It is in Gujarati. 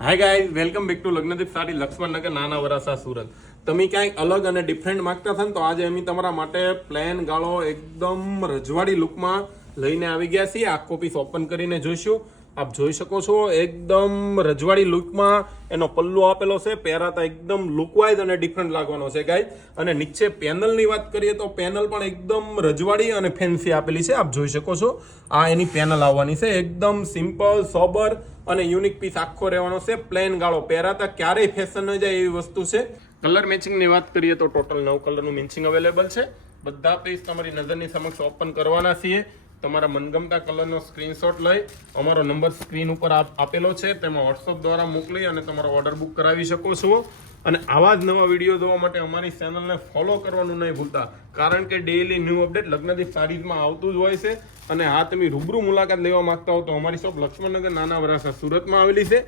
Hi guys, welcome back to Lagnadeep sari Laxmannagar Nana Varachha Surat. તમે ક્યાંક અલગ અને ડિફરન્ટ માંગતા હતા ને તો આજે અમે તમારા માટે પ્લેન ગાળો એકદમ રજવાડી લુકમાં લઈને આવી ગયા છીએ. આખો પીસ ઓપન કરીને જોઈશું. આપ જોઈ શકો છો એકદમ રજવાડી લુકમાં એનો પલ્લુ આપેલો છે. પહેરાતા એકદમ લુકવાઇઝ અને ડિફરન્ટ લાગવાનો છે ગાઈઝ. અને નીચે પેનલની વાત કરીએ તો પેનલ પણ એકદમ રજવાડી અને ફેન્સી આપેલી છે. આપ જોઈ શકો છો આ એની પેનલ આવવાની છે. એકદમ સિમ્પલ, સોબર અને યુનિક પીસ આખો રહેવાનો છે. પ્લેન ગાળો પહેરાતા ક્યારેય ફેશન ન જાય એવી વસ્તુ છે. કલર મેચિંગની વાત કરીએ તો ટોટલ 9 કલરનું મેચિંગ અવેલેબલ છે. બધા પીસ તમારી નજરની સમક્ષ ઓપન કરવાના છીએ. તમારા મનગમતા કલરનો સ્ક્રીનશોટ લઈ અમારો નંબર સ્ક્રીન ઉપર આપેલો છે તેમાં વોટ્સઅપ દ્વારા મોકલી અને તમારો ઓર્ડર બુક કરાવી શકો છો. અને આવા જ નવા વિડીયો જોવા માટે અમારી ચેનલને ફોલો કરવાનું નહીં ભૂલતા, કારણ કે ડેઈલી ન્યૂ અપડેટ લગ્નદીપ સાડીઝમાં આવતું જ હોય છે. અને હા, તમે રૂબરૂ મુલાકાત લેવા માંગતા હો તો અમારી શોપ લક્ષ્મણનગર નાના વરાસા સુરતમાં આવેલી છે.